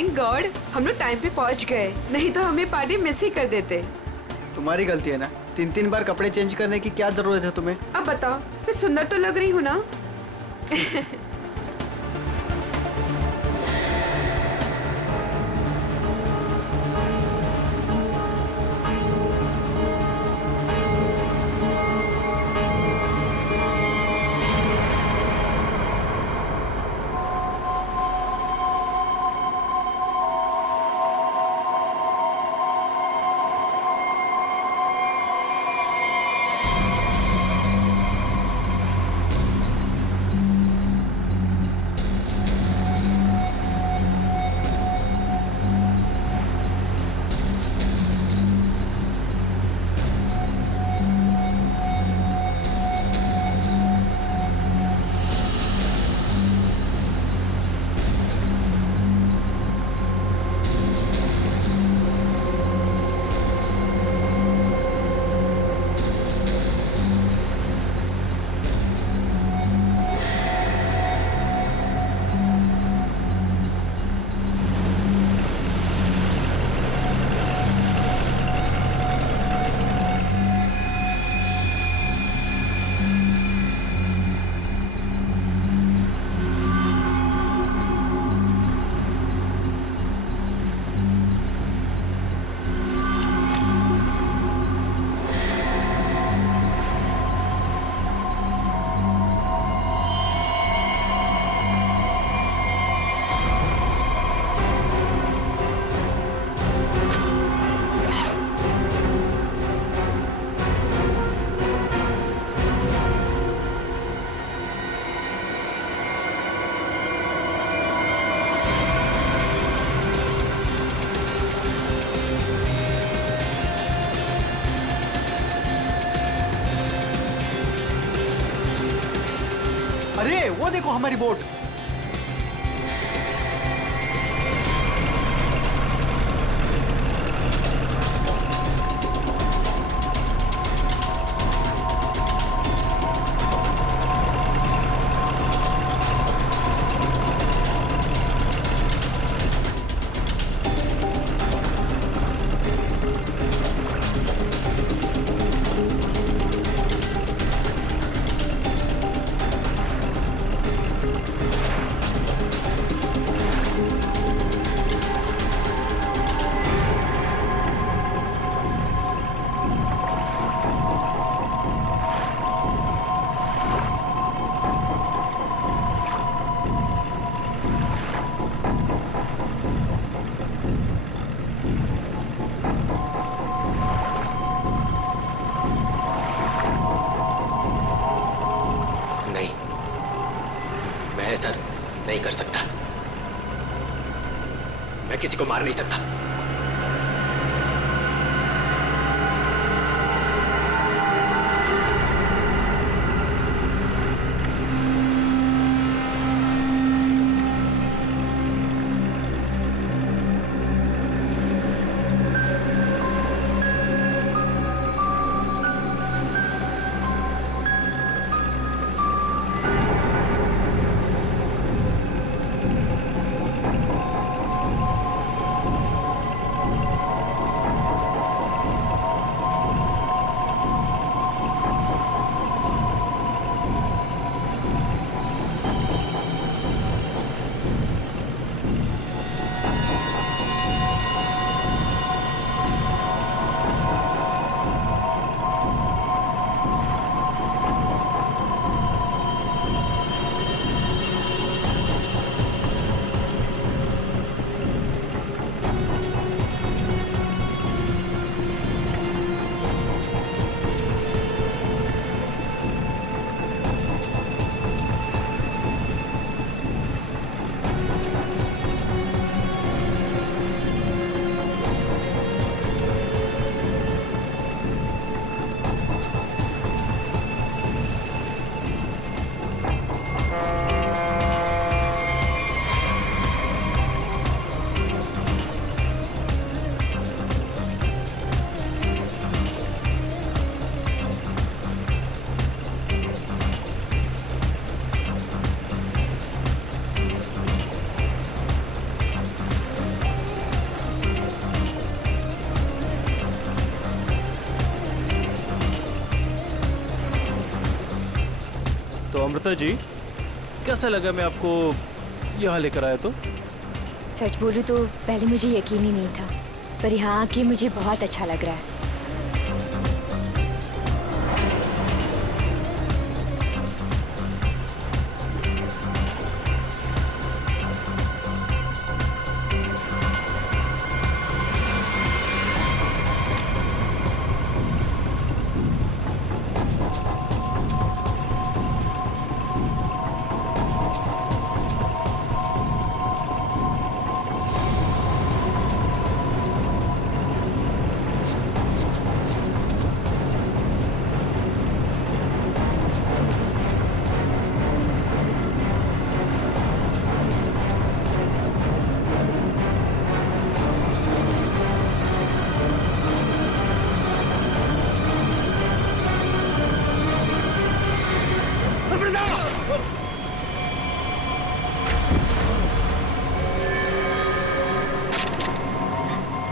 Thank God हम लोग time पे पहुंच गए, नहीं तो हमें पार्टी मिस ही कर देते। तुम्हारी गलती है ना, 3-3 बार कपड़े चेंज करने की क्या जरूरत है तुम्हें? अब बताओ, मैं सुंदर तो लग रही हूँ ना? अरे वो देखो हमारी बोट। मैं ऐसा नहीं कर सकता। मैं किसी को मार नहीं सकता। अमृता जी, कैसा लगा मैं आपको यहाँ लेकर आया तो? सच बोलूं तो पहले मुझे यकीन ही नहीं था, पर यहाँ आके मुझे बहुत अच्छा लग रहा है।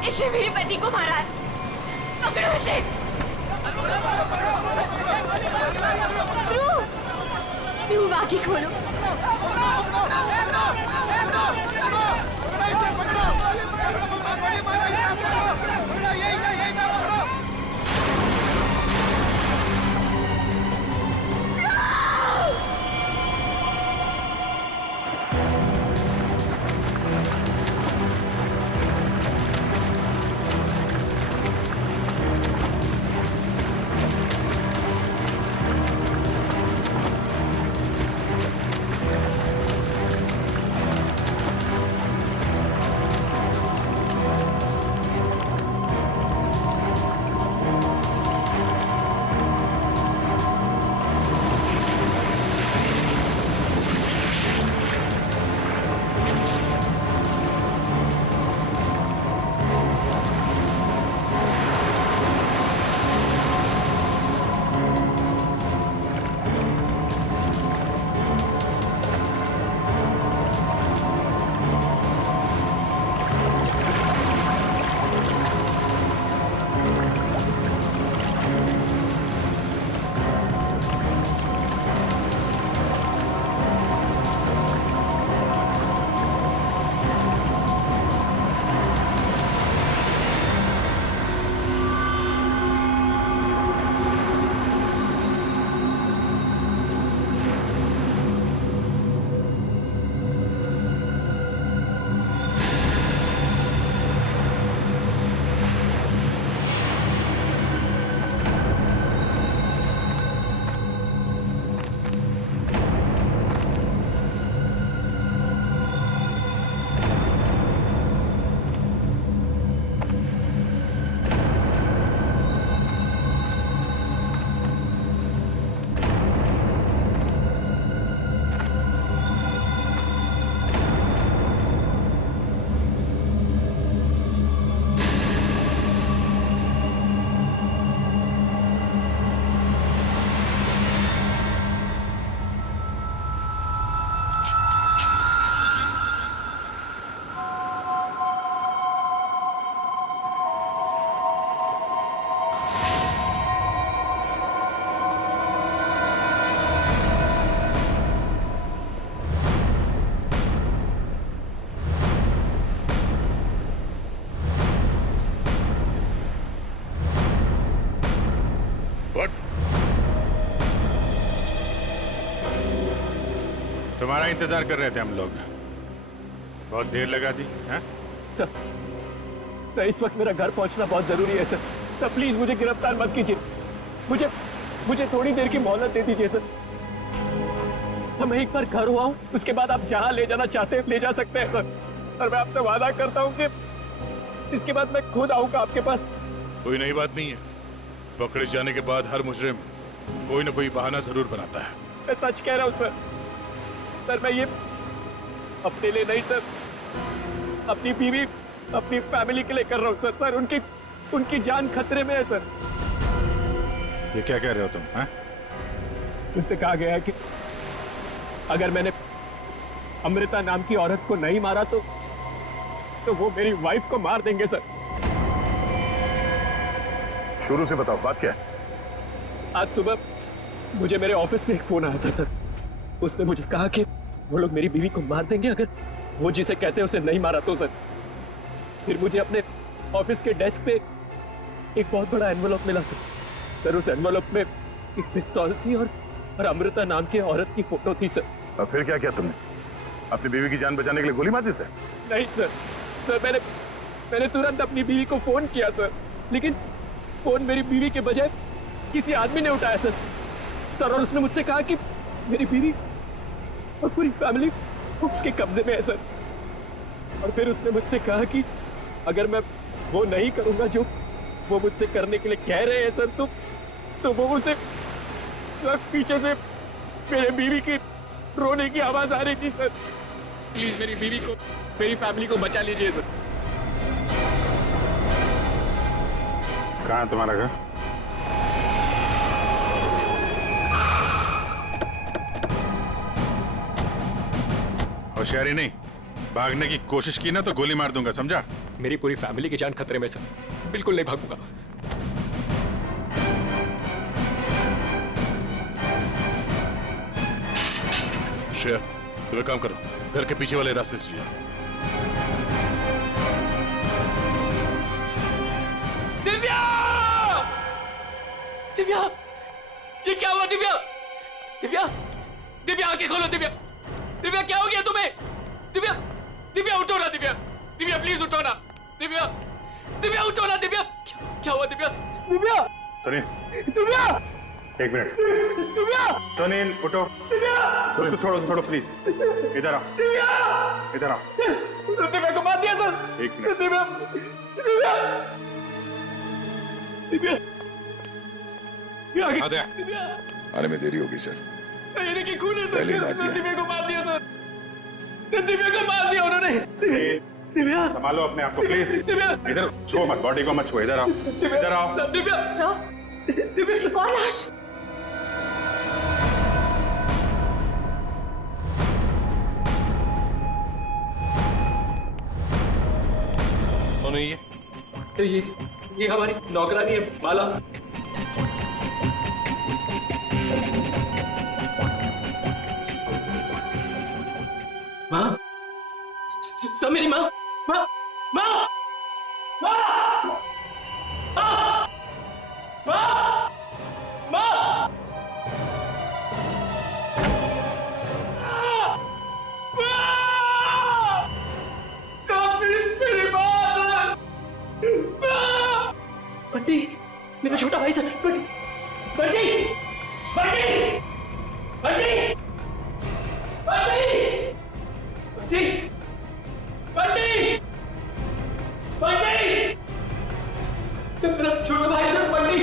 इसने मेरे पति को मारा है, पकड़ो इसे। ध्रुव, ध्रुव आंखें खोलो। तुम्हारा इंतजार कर रहे थे हम लोग। बहुत देर लगा दी हैं? सर, इस वक्त मेरा घर पहुंचना बहुत जरूरी है सर। सर प्लीज मुझे गिरफ्तार मत कीजिए। मुझे थोड़ी देर की मोहलत दे दीजिए सर। तो मैं एक बार घर हुआ हूँ, उसके बाद आप जहाँ ले जाना चाहते हैं ले जा सकते हैं सर। और मैं आपसे वादा करता हूँ कि इसके बाद मैं खुद आऊंगा आपके पास। कोई नई बात नहीं है। पकड़े जाने के बाद हर मुजरिम कोई ना कोई बहाना जरूर बनाता है। मैं सच कह रहा हूँ सर। सर मैं ये अपने लिए नहीं सर, अपनी बीवी अपनी फैमिली के लिए कर रहा हूँ सर। सर उनकी जान खतरे में है सर। ये क्या कह रहे हो तुम? हैं? उनसे कहा गया है कि अगर मैंने अमृता नाम की औरत को नहीं मारा तो वो मेरी वाइफ को मार देंगे सर। शुरू से बताओ बात क्या है? आज सुबह मुझे मेरे ऑफिस में एक फोन आया था सर। उसने मुझे कहा कि वो लोग मेरी बीवी को मार देंगे अगर वो जिसे कहते हैं उसे नहीं मारा तो सर। फिर मुझे अपने ऑफिस के डेस्क पे एक बहुत बड़ा एनवेलप मिला सर। उस एनवेलप में एक पिस्तौल थी और अमृता नाम की औरत की फोटो थी सर। और फिर क्या किया तुमने? अपनी बीवी की जान बचाने के लिए गोली मार दी सर? नहीं सर मैंने तुरंत अपनी बीवी को फोन किया सर, लेकिन फोन मेरी बीवी के बजाय किसी आदमी ने उठाया सर। और उसने मुझसे कहा कि मेरी बीवी और पूरी फैमिली उसके कब्जे में है सर। और फिर उसने मुझसे कहा कि अगर मैं वो नहीं करूंगा जो वो मुझसे करने के लिए कह रहे हैं सर, तो वो उसे पीछे से मेरे बीवी की रोने की आवाज आ रही थी सर। प्लीज मेरी बीवी को, मेरी फैमिली को बचा लीजिए सर। कहाँ है तुम्हारा घर? होशियारी नहीं, भागने की कोशिश की ना तो गोली मार दूंगा, समझा? मेरी पूरी फैमिली की जान खतरे में सर, बिल्कुल नहीं भागूंगा। श्रेया, तुम एक काम करो, घर के पीछे वाले रास्ते से जाओ। दिव्या! दिव्या! ये क्या हुआ दिव्या? दिव्या! दिव्या आंखें खोलो दिव्या! दिव्या क्या हो गया तुम्हें? दिव्या! दिव्या उठो ना दिव्या! दिव्या प्लीज उठो ना! दिव्या! दिव्या उठो ना दिव्या! क्या हुआ दिव्या? दिव्या! सुनिए, दिव्या! एक मिनट। दिव्या! सुनील उठो। उसको छोड़ो प्लीज। इधर आओ। इधर आओ। दिव्या को मार दिया सर। एक मिनट। दिव्या! दिव्या! दिव्या! आद्या। दिव्या! आने में देरी होगी सर। ये देखिए खून है सर। पहले ही मार दिया। दिव्या को मार दिया सर। दिव्या को मार दिया उन्होंने। दिव्या! संभालो अपने आप को प्लीज। दिव्या! इधर छुओ मत, बॉडी को मत छुओ। इधर आओ। इधर आओ। सर दिव्या! सर एक और लाश। कौन है ये? ये हमारी नौकरानी है माला। माँ, सब मेरी माँ, माँ, माँ, माँ, माँ, माँ, माँ, बंटी, मेरा छोटा भाई सर। बंटी, बंटी, बंटी, बंटी, बंटी, बंटी, बंटी, बंटी, मेरा छोटा भाई सर। बंटी,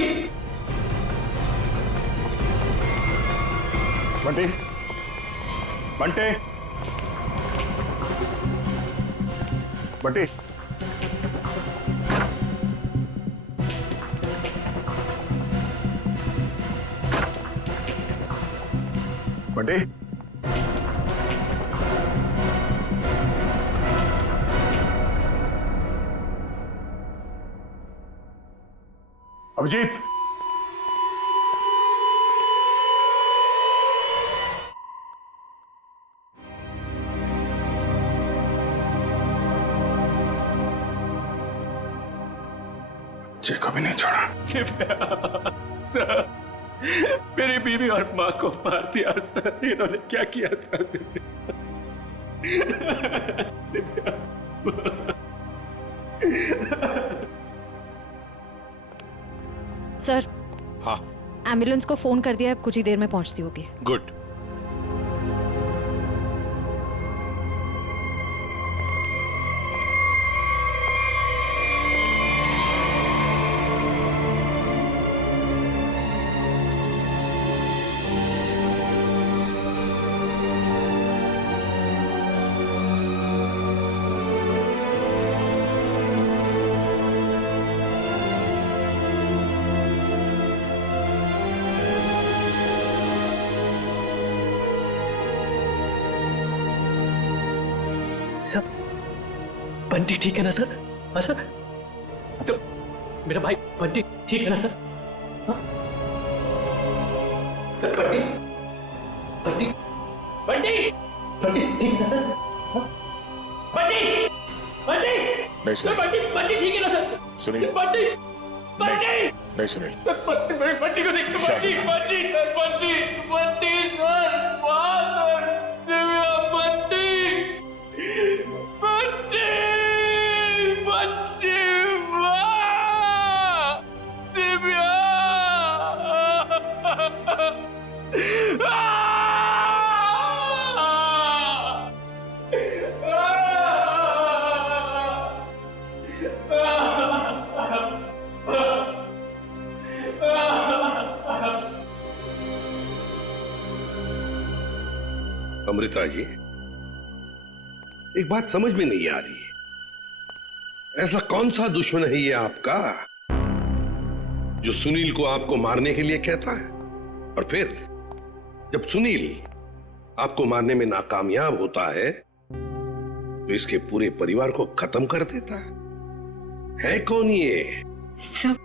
बंटी, बंटी, बंटी, बंटी, अभिजीत, जय को भी नहीं छोड़ा। सर, मेरी बीवी और माँ को मार दिया सर। इन्होंने क्या किया था? सर हाँ, एम्बुलेंस को फोन कर दिया, अब कुछ ही देर में पहुंचती होगी। गुड। सर, बंटी ठीक है ना सर? हाँ सर? सर, मेरा भाई बंटी ठीक है ना सर? हाँ? सर बंटी, बंटी, बंटी बंटी ठीक है ना सर? बंटी बंटी नहीं सर, सुनील, बंटी ठीक है ना सर? सुनील। बंटी बंटी नहीं सुनील, बंटी को देख शांत हो। बंटी सर, बंटी सर, वाह सर, दिव्या, बंटी, वाह, दिव्या, अमृता जी, एक बात समझ में नहीं आ रही। ऐसा कौन सा दुश्मन है ये आपका जो सुनील को आपको मारने के लिए कहता है, और फिर जब सुनील आपको मारने में नाकामयाब होता है तो इसके पूरे परिवार को खत्म कर देता है कौन ये? सब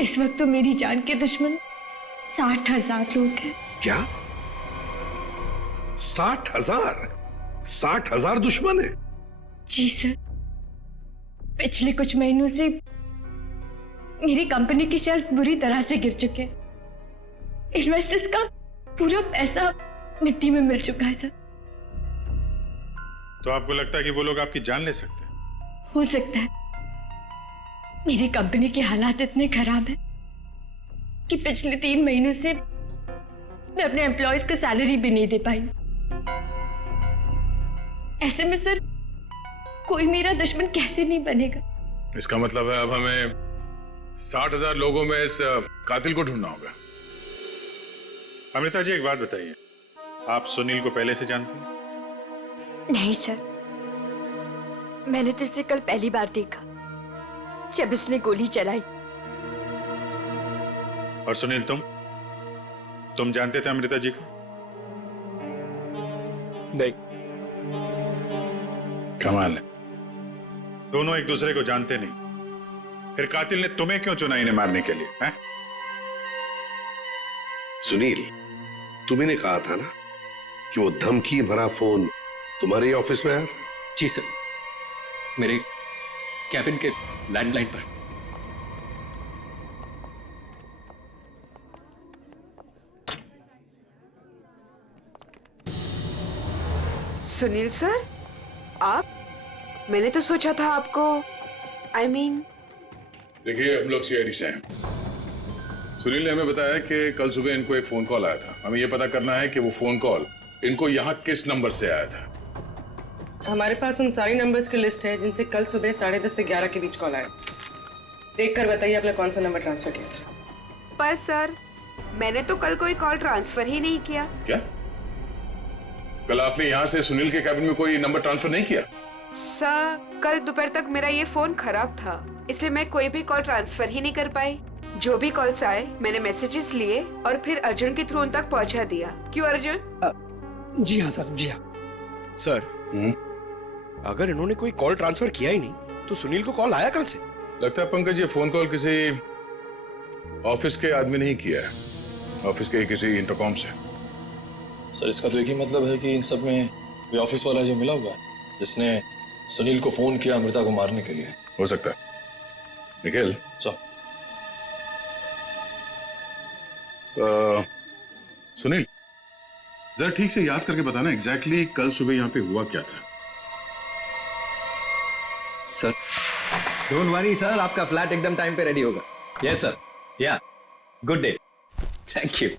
इस वक्त तो मेरी जान के दुश्मन 60,000 लोग हैं। क्या 60,000? 60,000 दुश्मन है? जी सर, पिछले कुछ महीनों से मेरी कंपनी के शेयर्स बुरी तरह से गिर चुके हैं। इन्वेस्टर्स का पूरा पैसा मिट्टी में मिल चुका है सर। तो आपको लगता है कि वो लोग आपकी जान ले सकते हैं? हो सकता है। मेरी कंपनी के हालात इतने खराब हैं कि पिछले 3 महीनों से मैं अपने एम्प्लॉयज को सैलरी भी नहीं दे पाई। ऐसे में सर कोई मेरा दुश्मन कैसे नहीं बनेगा? इसका मतलब है अब हमें 60,000 लोगों में इस कातिल को ढूंढना होगा। अमृता जी, एक बात बताइए, आप सुनील को पहले से जानती हैं? नहीं सर, मैंने तो इसे कल पहली बार देखा जब इसने गोली चलाई। और सुनील, तुम जानते थे अमृता जी को? नहीं। कमाल है, दोनों एक दूसरे को जानते नहीं, फिर कातिल ने तुम्हें क्यों चुना इन्हें मारने के लिए? हैं? सुनील, तुम्ही कहा था ना कि वो धमकी भरा फोन तुम्हारे ही ऑफिस में आया था? जी सर, मेरे कैबिन के लैंडलाइन पर। सुनील सर, आप? मैंने तो सोचा था आपको देखिए, हम लोग सीआईडी से हैं। सुनील ने हमें बताया कि कल सुबह इनको एक फोन कॉल आया था। हमें यह पता करना है कि वो फोन कॉल इनको यहाँ किस नंबर से आया था। हमारे पास उन सारी नंबर्स की लिस्ट है जिनसे कल सुबह 10:30 से 11 के बीच कॉल आया। देखकर बताइए आपने कौन सा नंबर ट्रांसफर किया था। पर सर, मैंने तो कल कोई कॉल ट्रांसफर ही नहीं किया। क्या? कल आपने यहाँ से सुनील के कैबिन में कोई नंबर ट्रांसफर नहीं किया? सर, कल दोपहर तक मेरा ये फोन खराब था, इसलिए मैं कोई भी कॉल ट्रांसफर ही नहीं कर पाई। जो भी कॉल्स आए मैंने मैसेजेस लिए और फिर अर्जुन के थ्रू उन तक पहुंचा दिया। क्यों अर्जुन? जी हाँ सर, जी हाँ सर। अगर इन्होंने कोई कॉल ट्रांसफर किया ही नहीं तो सुनील को कॉल आया कहाँ से? लगता है पंकज ये फोन कॉल किसी ऑफिस के आदमी ने ही किया है, ऑफिस के किसी इंटरकॉम से। सर, इसका तो एक ही मतलब है कि इन सब में कोई ऑफिस वाला जो मिला हुआ है जिसने सुनील को फोन किया अमृता को मारने के लिए। हो सकता है। निखिल, सुनील, जरा ठीक से याद करके बताना एग्जैक्टली कल सुबह यहाँ पे हुआ क्या था। सर, डोंट वरी सर, आपका फ्लैट एकदम टाइम पे रेडी होगा। यस सर, या गुड डे, थैंक यू।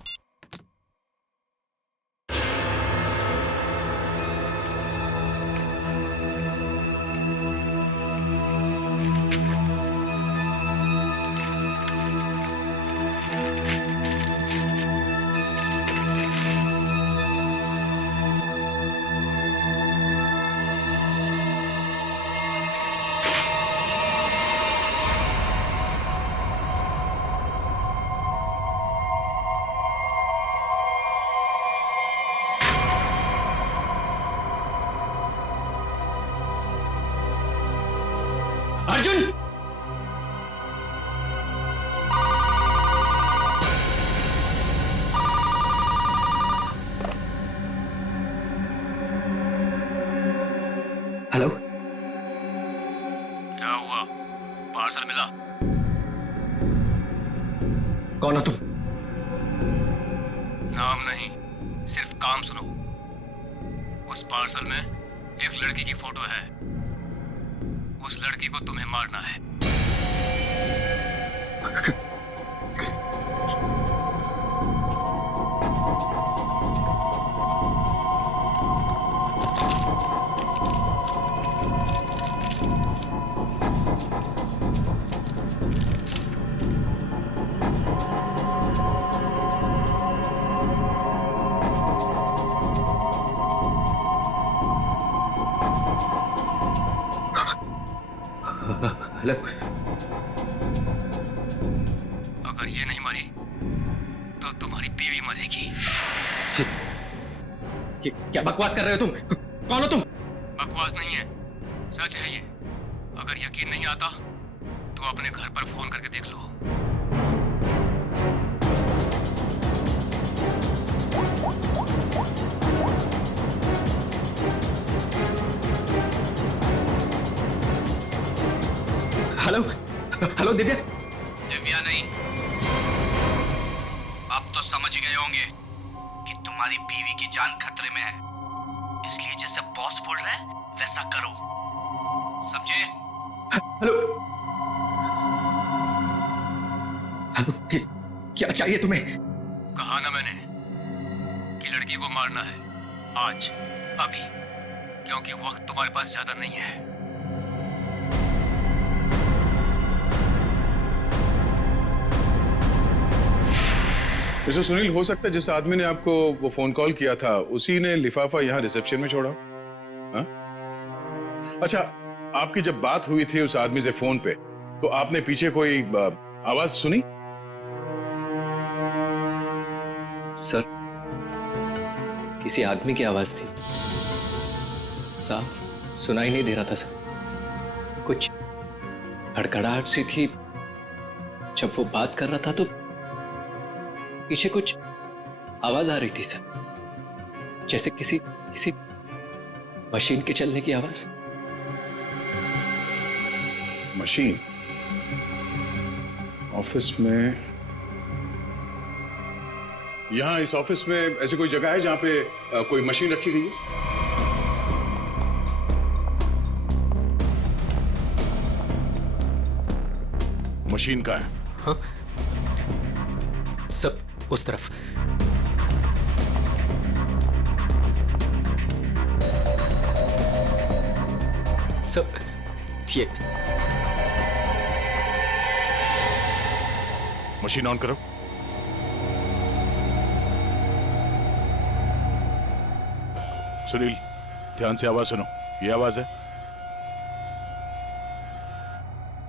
कौन हो तुम? नाम नहीं, सिर्फ काम सुनो। उस पार्सल में एक लड़की की फोटो है। उस लड़की को तुम्हें मारना है। हेलो। अगर ये नहीं मरी तो तुम्हारी बीवी मरेगी। क्या बकवास कर रहे हो तुम? कौन हो तुम? बकवास नहीं है, सच है ये। अगर यकीन नहीं आता तो अपने घर पर फोन करके देख लो। Hello hello Divya. दिव्या नहीं, अब तो समझ गए होंगे कि तुम्हारी बीवी की जान खतरे में है, इसलिए जैसे बॉस बोल रहा है वैसा करो, समझे? हेलो हेलो, क्या चाहिए तुम्हें? कहा ना मैंने कि लड़की को मारना है, आज, अभी, क्योंकि वक्त तुम्हारे पास ज्यादा नहीं है। मिस्टर सुनील, हो सकता है जिस आदमी ने आपको वो फोन कॉल किया था उसी ने लिफाफा यहाँ रिसेप्शन में छोड़ा। हाँ? अच्छा, आपकी जब बात हुई थी उस आदमी से फोन पे, तो आपने पीछे कोई आवाज सुनी? सर, किसी आदमी की आवाज थी, साफ सुनाई नहीं दे रहा था सर। कुछ हड़कड़ाहट सी थी। जब वो बात कर रहा था तो पीछे कुछ आवाज आ रही थी सर, जैसे किसी मशीन के चलने की आवाज। मशीन? ऑफिस में? यहाँ इस ऑफिस में ऐसी कोई जगह है जहां पे कोई मशीन रखी गई है? मशीन का है? हाँ? सब उस तरफ। सब ये मशीन ऑन करो। सुनील, ध्यान से आवाज सुनो। ये आवाज है?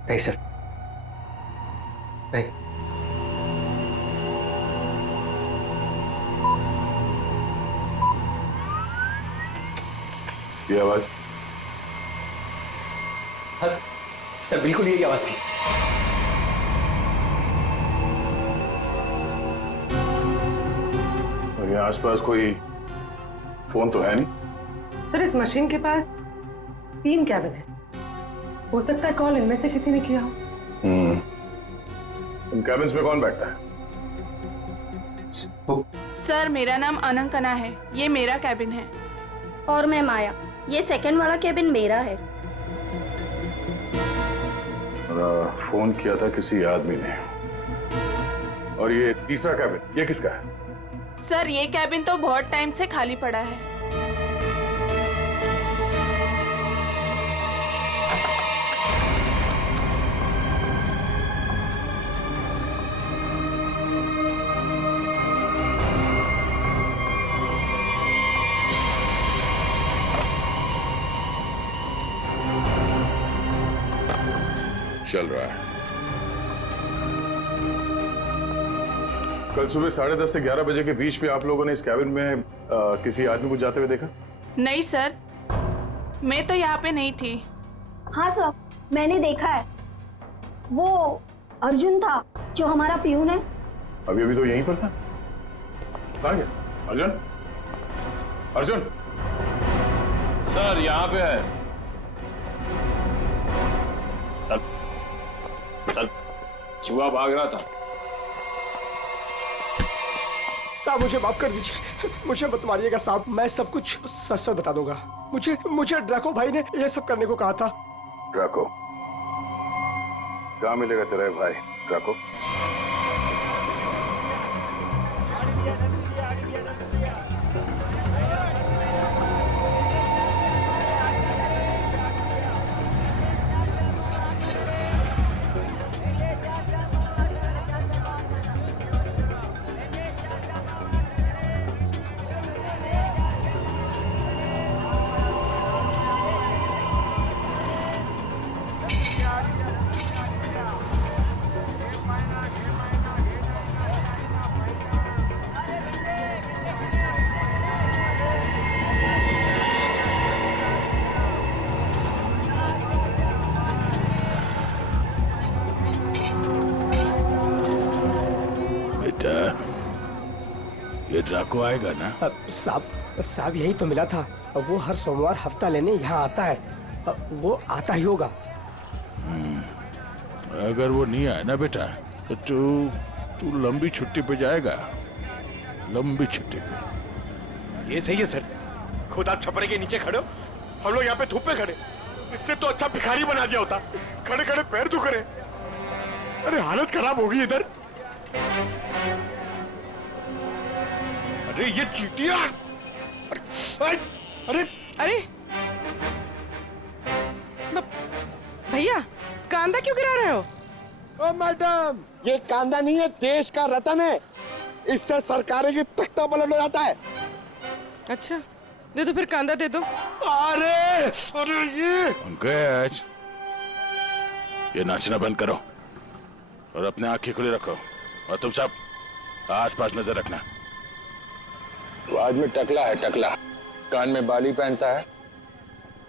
नहीं सर, नहीं। ये आवाज? हाँ सर, बिल्कुल यही आवाज थी। और ये आसपास कोई फोन तो है नहीं? सर, इस मशीन के पास 3 कैबिन है, हो सकता है कॉल इनमें से किसी ने किया हो। इन कैबिन्स में कौन बैठता है? सर, मेरा नाम अनंकना है, ये मेरा कैबिन है। और मैं माया, ये सेकंड वाला कैबिन मेरा है। फोन किया था किसी आदमी ने। और ये तीसरा कैबिन, ये किसका है? सर, ये कैबिन तो बहुत टाइम से खाली पड़ा है। चल रहा है। कल सुबह 10:30 से 11 बजे के बीच में आप लोगों ने इस कैबिन में किसी आदमी को जाते हुए देखा? नहीं सर, मैं तो यहाँ पे नहीं थी। हाँ सर, मैंने देखा है। वो अर्जुन था जो हमारा प्यून है। अभी अभी तो यहीं पर था। कहाँ गया अर्जुन? अर्जुन सर, यहाँ पे है। चल, चूहा भाग रहा था। साहब मुझे माफ कर दीजिए, मुझे मत मारिएगा साहब, मैं सब कुछ सच सच बता दूंगा। मुझे ड्रैको भाई ने ये सब करने को कहा था। ड्रैको? कहाँ मिलेगा तेरा भाई ड्रैको? ये ड्राको आएगा ना? साहब यही तो मिला था, वो हर सोमवार हफ्ता लेने यहाँ आता है, वो आता ही होगा। अगर वो नहीं आया ना बेटा तो तू लंबी छुट्टी पे जाएगा, लंबी छुट्टी पे। ये सही है सर, खुद आप छपरे के नीचे खड़े हो, हम लोग यहाँ पे धूप में खड़े, इससे तो अच्छा भिखारी बना दिया होता, खड़े खड़े पैर दुख रहे। अरे हालत खराब होगी इधर। अरे ये चींटियां, अरे भैया कांदा क्यों गिरा रहे हो? ओ मैडम, ये कांदा नहीं है, देश का रतन है, इससे सरकारें की तख्ता पलट हो जाता है। अच्छा दे दो फिर, कांदा दे दो। अरे ये पंकज, ये नाचना बंद करो और अपने आंखें खुली रखो, और तुम सब आसपास नजर रखना। वो आदमी टकला है, टकला, कान में बाली पहनता है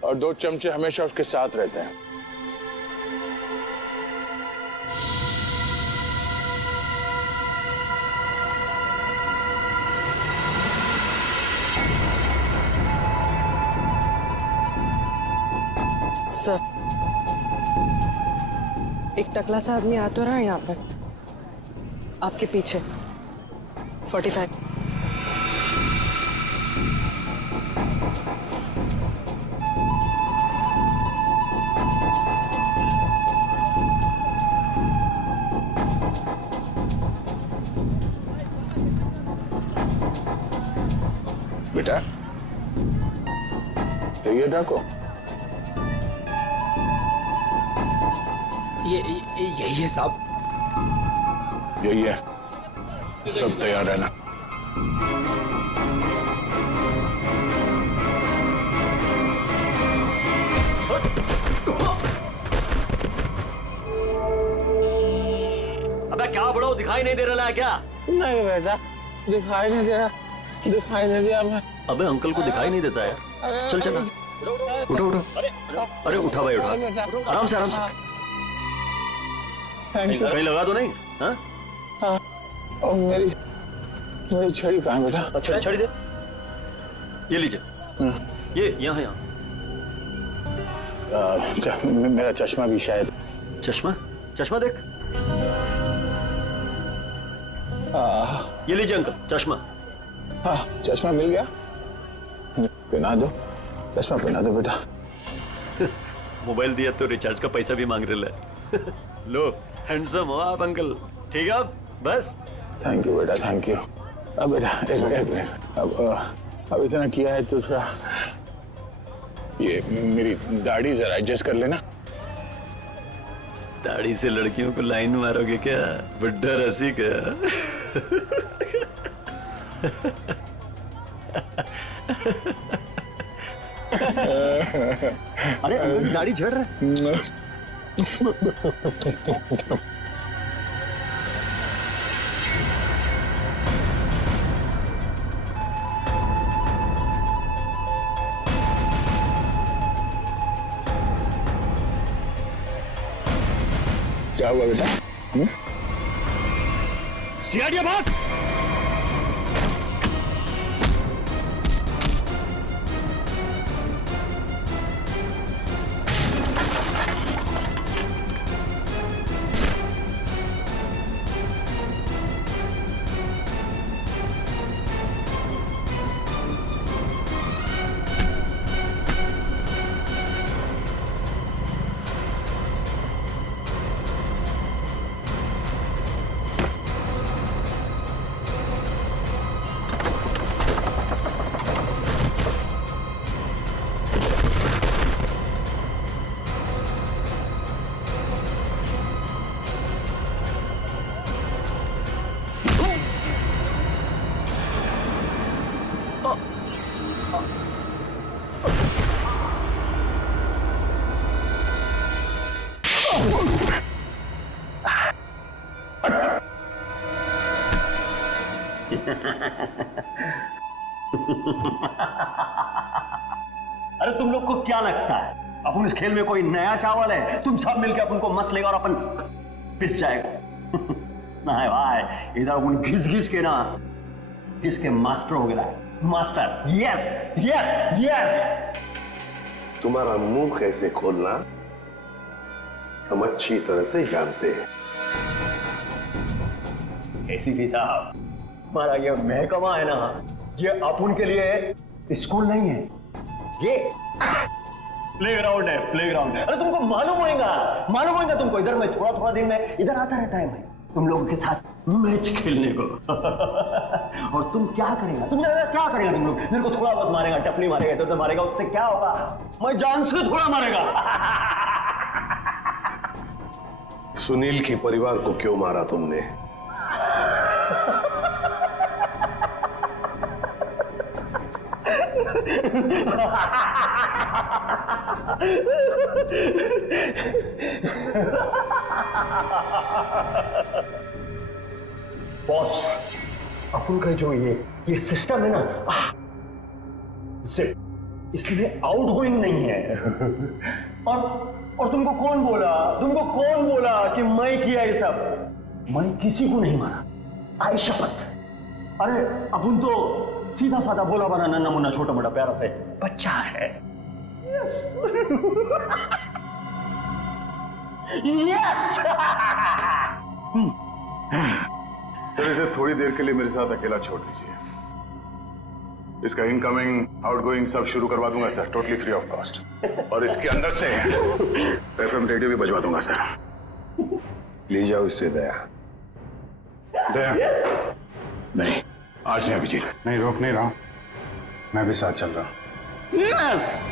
और 2 चमचे हमेशा उसके साथ रहते हैं। सर, एक टकला सा आदमी आ तो रहा है यहाँ पर, आपके पीछे 45। बेटा ये ड्राको? यही है साहब। यही है, सब तैयार रहना। अबे क्या बड़ो, दिखाई नहीं दे रहा है क्या? नहीं बेटा, दिखाई नहीं दे रहा, दिखाई नहीं दिया मैं। अबे अंकल को दिखाई नहीं देता है। चल चल उठो उठो। अरे उठा भाई उठा, आराम से आराम से। कहीं लगा तो नहीं? हाँ? और मेरी छड़ी कहाँ बेटा? अच्छा छड़ी दे, ये लीजिए, ये यहाँ यहाँ। मेरा चश्मा भी शायद। चश्मा? चश्मा देख, ये लीजिए अंकल चश्मा। हाँ चश्मा मिल गया, पहना दो, चश्मा पहना दो बेटा। मोबाइल दिया तो रिचार्ज का पैसा भी मांग रहे है। लो, हैंडसम हो आप अंकल। ठीक है बस। थैंक यू बेटा, थैंक यू। अब बेटा एक मिनट, अब इतना किया है तो थोड़ा ये मेरी दाढ़ी जरा एडजस्ट कर लेना। दाढ़ी से लड़कियों को लाइन मारोगे क्या? बुड्ढा रसी क्या? अरे अंकल दाढ़ी झड़ रहा है। क्या हुआ बेटा? सियाड़िया भाग। अरे तुम लोग को क्या लगता है अपन इस खेल में कोई नया चावल है? तुम सब मिलके अपन को मस लेगा और अपन पिस जाएगा। नहीं भाई, इधर अपन घिस घिस के ना जिसके मास्टर हो गया। Master, yes yes yes. तुम्हारा मुंह कैसे खोलना हम अच्छी तरह से जानते हैं। एसीपी साहब, हमारा ये महकमा है ना, ये अपन के लिए स्कूल नहीं है, ये प्लेग्राउंड है, प्लेग्राउंड। अरे तुमको मालूम होगा तुमको। इधर में थोड़ा थोड़ा दिन में इधर आता रहता है मैं तुम लोगों के साथ मैच खेलने को। और तुम क्या करेगा? तुम लोग मेरे को थोड़ा बहुत मारेगा, टपली मारेगा, तो मारेगा, उससे क्या होगा? मैं जान से थोड़ा मारेगा। सुनील के परिवार को क्यों मारा तुमने? बॉस, अपन का जो ये सिस्टम है ना, इसमें आउटगोइंग नहीं है। और तुमको कौन बोला कि मैं किया ये सब? मैं किसी को नहीं मारा, आई शपथ। अरे अपन तो सीधा साधा भोला बना नन्ना मुन्ना छोटा मोटा प्यारा से बच्चा है। Yes yes. सर, इसे थोड़ी देर के लिए मेरे साथ अकेला छोड़ दीजिए। इसका इनकमिंग आउटगोइंग सब शुरू करवा दूंगा sir, totally free of cost. और इसके अंदर से एफएम रेडियो भी बजवा दूंगा सर। ले जाओ इससे दया। नहीं, आज नहीं अभिजीत, नहीं रोक नहीं रहा हूं, मैं भी साथ चल रहा हूं। यस।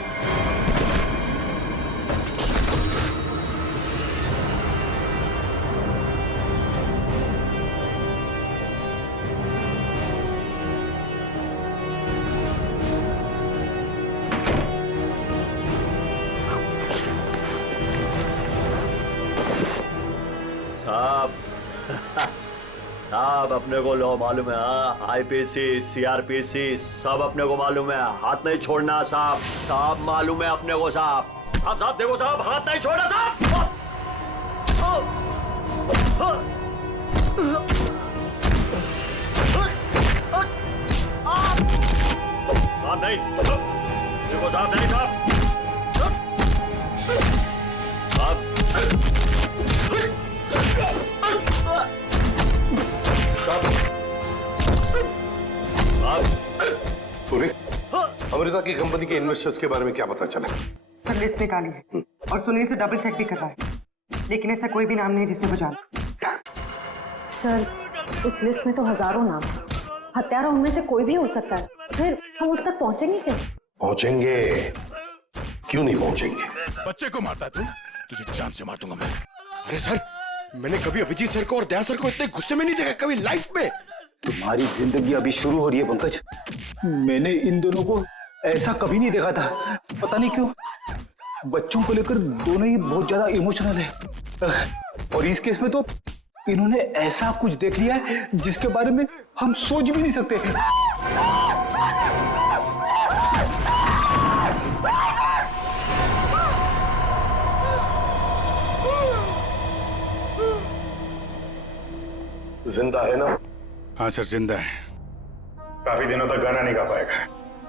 साहब अपने को लो मालूम है, आईपीसी सीआरपीसी सब अपने को मालूम है, हाथ नहीं छोड़ना साहब। साहब मालूम है अपने को साहब। साहब देखो साहब, हाथ नहीं छोड़ना साहब। साहब नहीं, देखो साहब नहीं साहब। अमेरिका की कंपनी के इन्वेस्टर्स के बारे में क्या पता चला? पर लिस्ट निकाली है और सुनील से डबल चेक भी कर रहा है, लेकिन ऐसा कोई भी नाम नहीं जिसे वो जाने। सर, उस लिस्ट में तो हजारों नाम हैं। हत्यारा उनमें से कोई भी हो सकता है, फिर हम उस तक पहुंचेंगे कैसे? पहुंचेंगे, क्यों नहीं पहुंचेंगे? बच्चे को मारता तू, तुझे जान से मार दूंगा मैं। अरे सर, मैंने कभी अभिजीत सर को और दया सर को इतने गुस्से में नहीं देखा कभी लाइफ में। तुम्हारी जिंदगी अभी शुरू हो रही है पंकज। मैंने इन दोनों को ऐसा कभी नहीं देखा था। पता नहीं क्यों बच्चों को लेकर दोनों ही बहुत ज्यादा इमोशनल है। और इस केस में तो इन्होंने ऐसा कुछ देख लिया है जिसके बारे में हम सोच भी नहीं सकते। जिंदा है ना? हाँ सर, जिंदा है। काफी दिनों तक गाना नहीं गा पाएगा।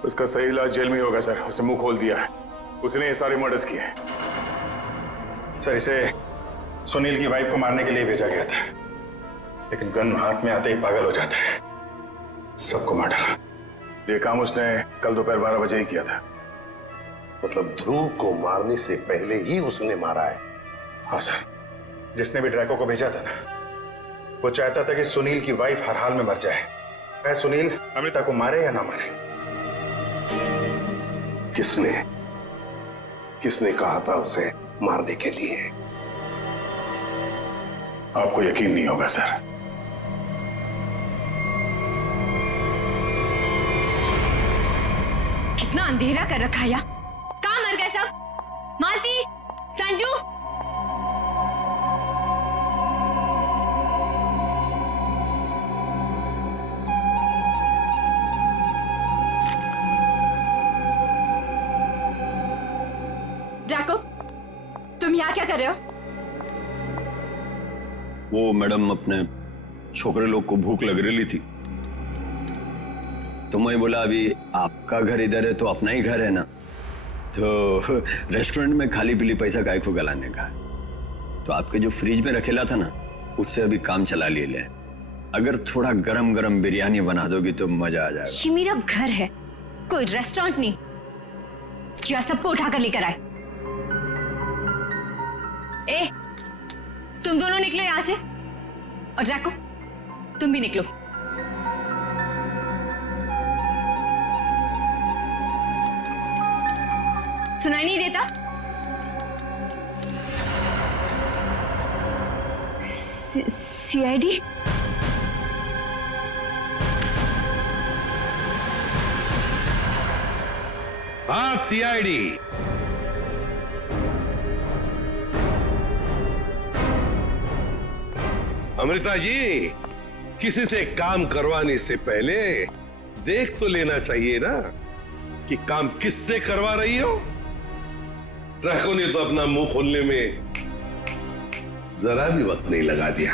उसका सही इलाज जेल में होगा सर। उसे मुंह खोल दिया है, उसने ये सारे मर्डर्स किए हैं। सर, इसे सुनील की वाइफ को मारने के लिए भेजा गया था, लेकिन गन हाथ में आते ही पागल हो जाता है, सबको मार डाला। ये काम उसने कल दोपहर 12 बजे ही किया था। मतलब ध्रुव को मारने से पहले ही उसने मारा है? हाँ सर, जिसने भी ड्रैको को भेजा था ना, वो चाहता था कि सुनील की वाइफ हर हाल में मर जाए, चाहे सुनील अमृता को मारे या ना मारे। किसने कहा था उसे मारने के लिए? आपको यकीन नहीं होगा सर। कितना अंधेरा कर रखा है। कहाँ मर गए सब? मालती, संजू, यहाँ क्या कर रहे हो? वो मैडम अपने छोकरे लोग को भूख लग रही थी तो मैं बोला अभी आपका घर इधर है तो अपना ही घर है ना, तो रेस्टोरेंट में खाली पीली पैसा काय को गलाने का, तो आपके जो फ्रिज में रखेला था ना उससे अभी काम चला ले। अगर थोड़ा गरम गरम बिरयानी बना दोगी तो मजा आ जाएगा। ये मेरा घर है, कोई रेस्टोरेंट नहीं जो सबको उठाकर लेकर आए। ए, तुम दोनों निकलो यहां से, और जैको तुम भी निकलो। सुनाई नहीं देता? सीआईडी? हाँ, सीआईडी। अमृता जी, किसी से काम करवाने से पहले देख तो लेना चाहिए ना कि काम किससे करवा रही हो। ट्रकों ने तो अपना मुंह खोलने में जरा भी वक्त नहीं लगा दिया।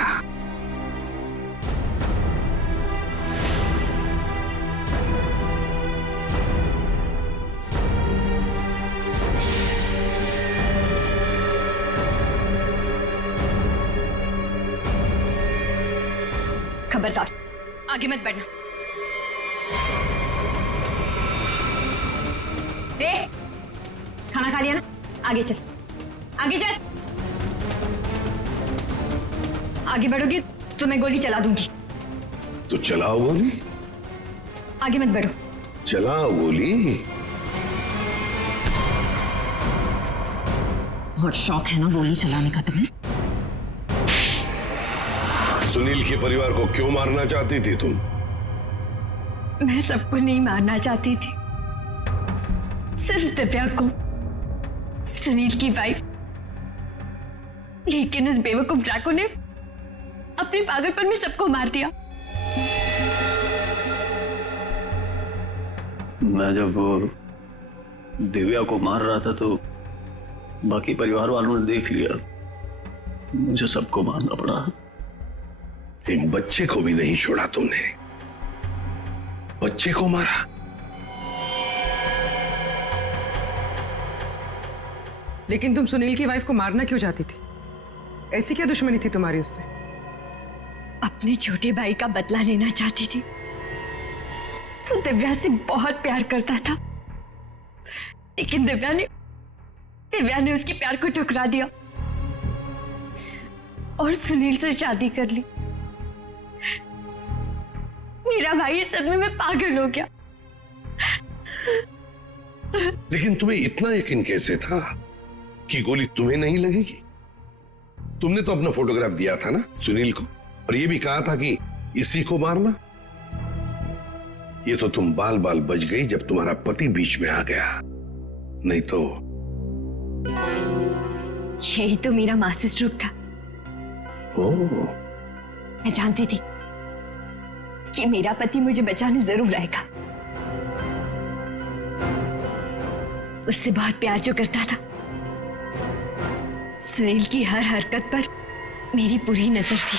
खबरदार, आगे मत बढ़ना। खाना खा लिया ना? आगे चल, आगे चल। आगे बढ़ोगी तो मैं गोली चला दूंगी। तो चलाओ गोली। आगे मत बढ़ो। चलाओ गोली। बहुत शौक है ना गोली चलाने का तुम्हें? सुनील के परिवार को क्यों मारना चाहती थी तुम? मैं सबको नहीं मारना चाहती थी, सिर्फ दिव्या को, सुनील की वाइफ। लेकिन उस बेवकूफ डाकू ने अपने पागलपन में सबको मार दिया। मैं जब दिव्या को मार रहा था तो बाकी परिवार वालों ने देख लिया, मुझे सबको मारना पड़ा। एक बच्चे को भी नहीं छोड़ा तुमने, बच्चे को मारा। लेकिन तुम सुनील की वाइफ को मारना क्यों चाहती थी? ऐसी क्या दुश्मनी थी तुम्हारी उससे? अपने छोटे भाई का बदला लेना चाहती थी। वो दिव्या से बहुत प्यार करता था, लेकिन दिव्या ने उसके प्यार को ठुकरा दिया और सुनील से शादी कर ली। मेरा भाई इस सदमे में पागल हो गया। लेकिन तुम्हें इतना यकीन कैसे था कि गोली तुम्हें नहीं लगेगी? तुमने तो अपना फोटोग्राफ दिया था ना सुनील को, और ये भी कहा था कि इसी को मारना। ये तो तुम बाल बाल बच गई जब तुम्हारा पति बीच में आ गया, नहीं तो। यही तो मेरा मास्टर स्ट्रोक था। मैं जानती थी कि मेरा पति मुझे बचाने जरूर आएगा। उससे बहुत प्यार जो करता था। सुनील की हर हरकत पर मेरी पूरी नजर थी।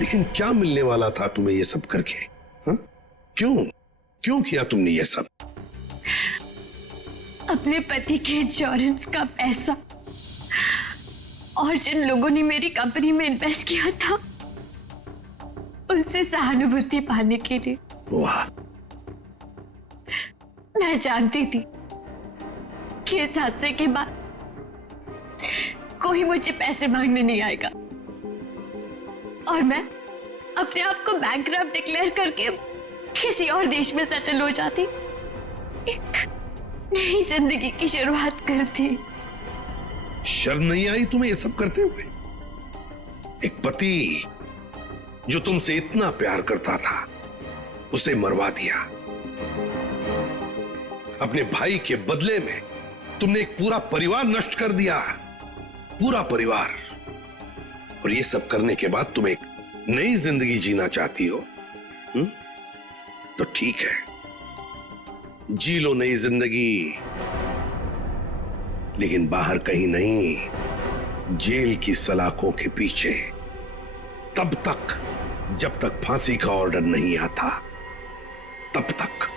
लेकिन क्या मिलने वाला था तुम्हें ये सब करके? हा? क्यों किया तुमने ये सब? अपने पति के इंश्योरेंस का पैसा और जिन लोगों ने मेरी कंपनी में इन्वेस्ट किया था उनसे सहानुभूति पाने के लिए। वाह। मैं जानती थी कि इस हादसे के बाद कोई मुझे पैसे मांगने नहीं आएगा और मैं अपने आप को बैंकरप्ट डिक्लेयर करके किसी और देश में सेटल हो जाती, एक नई जिंदगी की शुरुआत करती। शर्म नहीं आई तुम्हें ये सब करते हुए? एक पति जो तुमसे इतना प्यार करता था उसे मरवा दिया। अपने भाई के बदले में तुमने एक पूरा परिवार नष्ट कर दिया। पूरा परिवार। और ये सब करने के बाद तुम एक नई जिंदगी जीना चाहती हो, तो ठीक है, जी लो नई जिंदगी, लेकिन बाहर कहीं नहीं, जेल की सलाखों के पीछे, तब तक जब तक फांसी का ऑर्डर नहीं आता, तब तक।